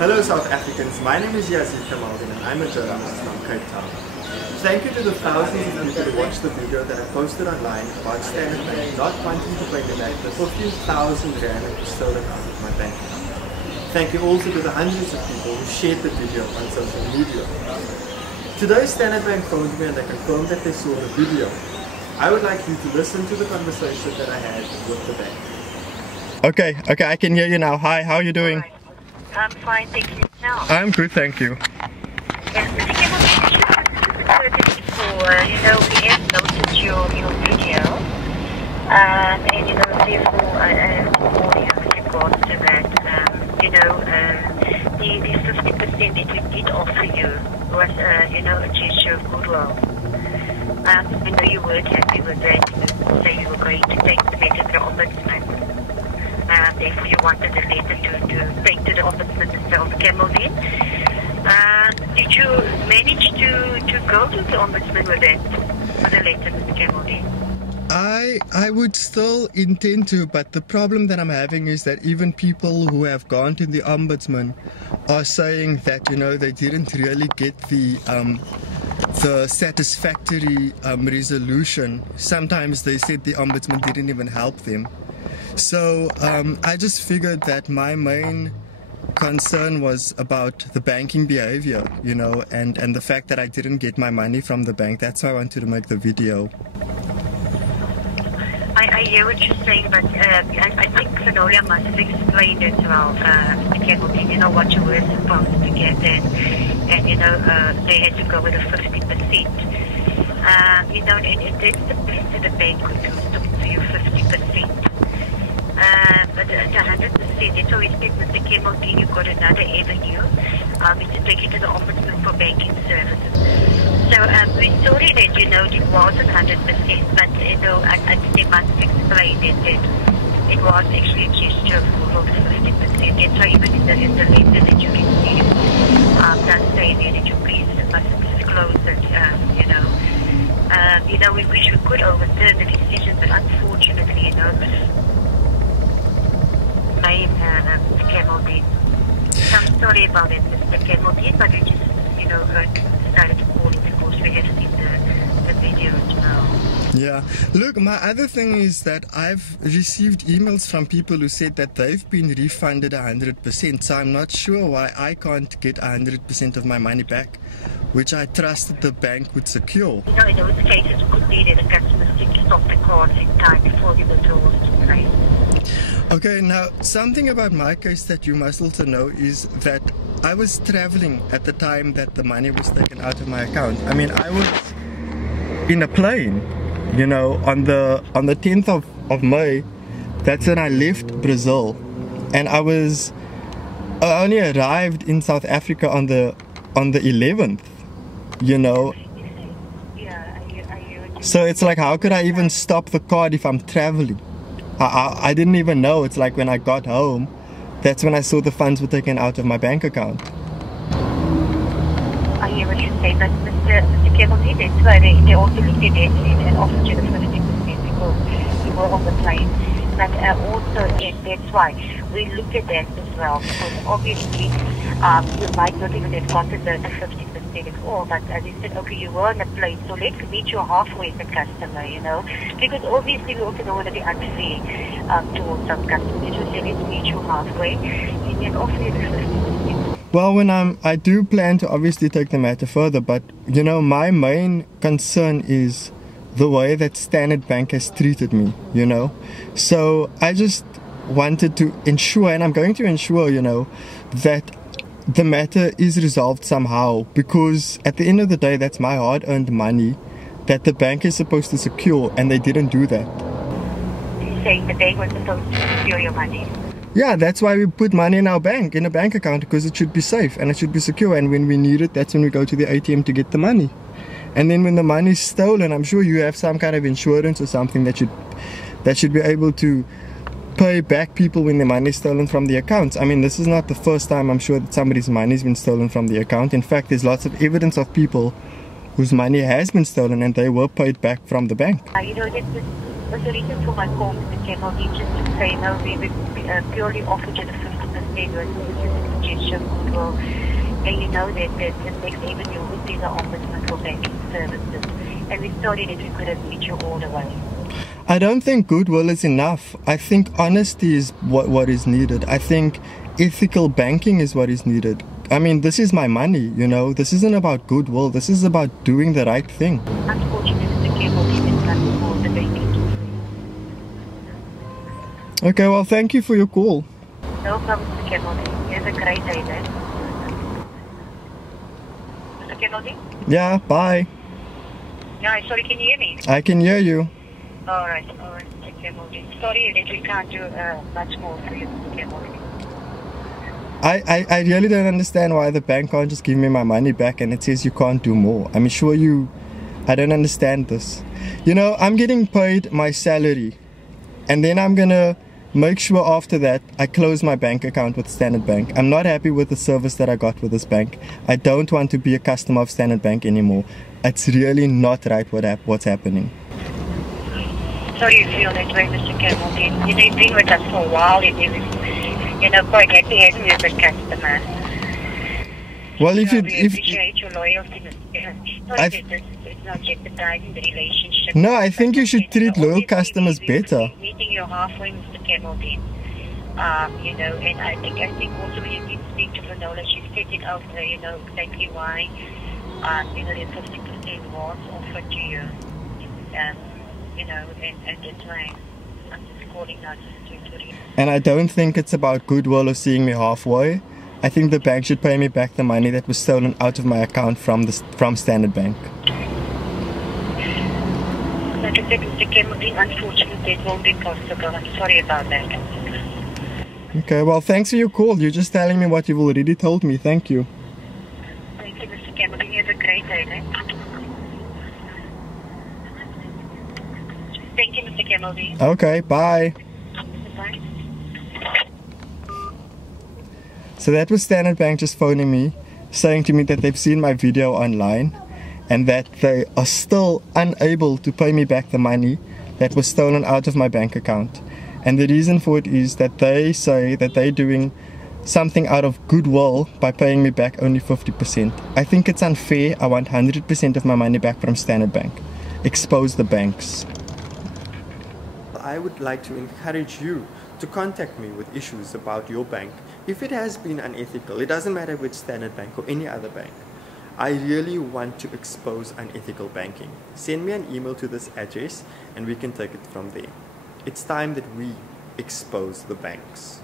Hello South Africans, my name is Yazid Kamal and I'm a journalist from Cape Town. Thank you to the thousands of people who watched the video that I posted online about Standard Bank not wanting to pay me back the 15,000 rand that was stolen out of my bank account. Thank you also to the hundreds of people who shared the video on social media. Today Standard Bank phoned me and they confirmed that they saw the video. I would like you to listen to the conversation that I had with the bank. Okay, I can hear you now. Hi, how are you doing? I'm fine, thank you. Now. I'm good, thank you. Yes, Mr. Kimmel, we have noticed your video, and therefore I am informing you with regards to that. The 50% that we did offer you was, a gesture of goodwill. I know you weren't happy with that. So you were going to take the matter to the ombudsman. Therefore, you wanted the letter to take to the ombudsman itself, Cameldine. Did you manage to go to the ombudsman with that, with the letter, Mr. Cameldine? I would still intend to, but the problem that I'm having is that even people who have gone to the ombudsman are saying that, they didn't really get the satisfactory resolution. Sometimes they said the ombudsman didn't even help them. So I just figured that my main concern was about the banking behavior, and the fact that I didn't get my money from the bank. That's why I wanted to make the video. I hear what you're saying, but I think Fenolia must have explained as well, Mr. Cameldine, what you were supposed to get, and they had to go with a 50%. And that's the best that the bank could do, took to you 50%. But at 100%, it's always said, Mr. Cameldine, you've got another avenue, is to take it to the Ombudsman for banking services. So we're sorry that, it wasn't 100%, but, I they must explain that it was actually a gesture of 50%. And so even in the letter that you received, does say there that you please mustn't disclose it, we wish we could overturn the decision, but unfortunately, Mr. Cameldine. I'm sorry about it, Mr. Cameldine, but we just, decided to call it because we have seen the video now. Yeah. Look, my other thing is that I've received emails from people who said that they've been refunded 100%, so I'm not sure why I can't get 100% of my money back, which I trusted the bank would secure. In those cases, it could be that the customers did stop the cards in time before the withdrawals took place. Okay, now something about my case that you must also know is that I was traveling at the time that the money was taken out of my account. I mean, I was in a plane, on the 10th of May. That's when I left Brazil, and I only arrived in South Africa on the 11th, So it's like, how could I even stop the card if I'm traveling? I didn't even know. It's like when I got home, that's when I saw the funds were taken out of my bank account. I hear what you say, but Mr. Cameldine, that's why they also looked at it and offered you the 50% because you were on the plane. But also, that's why we looked at that as well, because obviously you might not even have gotten the 50% at all, but as you said, okay, you were on a plane, so let's meet you halfway as a customer, because obviously we also don't want to be unfair towards some customers. So let's meet you halfway and then offer you the 50%. Well, I do plan to obviously take the matter further, but my main concern is the way that Standard Bank has treated me, So I just wanted to ensure, and I'm going to ensure, that the matter is resolved somehow, because at the end of the day, that's my hard-earned money that the bank is supposed to secure, and they didn't do that. You're saying the bank was supposed to secure your money? Yeah, that's why we put money in a bank account, because it should be safe and it should be secure, and when we need it, that's when we go to the ATM to get the money. And then when the money is stolen, I'm sure you have some kind of insurance or something that should be able to pay back people when their money is stolen from the accounts. I mean, this is not the first time I'm sure that somebody's money has been stolen from the account. In fact, there's lots of evidence of people whose money has been stolen and they were paid back from the bank. was the reason for my call, Mr. Kennedy, just to say, no, we purely offered you the 50%, which is a gesture of goodwill. And you know that the next avenue would be the ombudsman for banking services. And we thought that we could have met you all the way. I don't think goodwill is enough. I think honesty is what is needed. I think ethical banking is what is needed. I mean, this is my money, you know. This isn't about goodwill. This is about doing the right thing. Unfortunately, Mr. Kennedy, it's not for the banking. Okay, well, thank you for your call. No problem, Mr. Kennedy. You have a great day then. Mr. Kennedy? Yeah, bye. Yeah, sorry, can you hear me? I can hear you. Alright, Mr. Kennedy. Sorry that we can't do much more for you, Mr. Kennedy. I really don't understand why the bank can't just give me my money back and it says you can't do more. I mean, sure I don't understand this. You know, I'm getting paid my salary and then I'm gonna make sure after that I close my bank account with Standard Bank. I'm not happy with the service that I got with this bank. I don't want to be a customer of Standard Bank anymore. It's really not right what's happening. Sorry you feel that way, Mr. Kennedy. You know, you've been with us for a while. You know, quite happy having you as a customer. Well, we appreciate your loyalty, Mr. Kennedy. Sorry that it's not jeopardizing the relationship. No, I think you should treat loyal customers better. Meeting you halfway, Mr. Kennedy. You know, and I think also when you did speak to Fanola, she said it out there, you know, exactly why, you know, the 50% was offered to you. You know, and that's why I'm just calling now just to read. And I don't think it's about goodwill or seeing me halfway. I think the bank should pay me back the money that was stolen out of my account from Standard Bank. Like I said, Mr. Kennedy, unfortunately, it won't be possible. I'm sorry about that. Okay, well, thanks for your call. You're just telling me what you've already told me. Thank you. Thank you, Mr. Kennedy. You have a great day, then. Thank you, Mr. Kennedy. Okay, bye. Bye. So that was Standard Bank just phoning me, saying to me that they've seen my video online and that they are still unable to pay me back the money that was stolen out of my bank account. And the reason for it is that they say that they're doing something out of goodwill by paying me back only 50%. I think it's unfair. I want 100% of my money back from Standard Bank. Expose the banks. I would like to encourage you to contact me with issues about your bank. If it has been unethical, it doesn't matter which Standard Bank or any other bank. I really want to expose unethical banking. Send me an email to this address and we can take it from there. It's time that we expose the banks.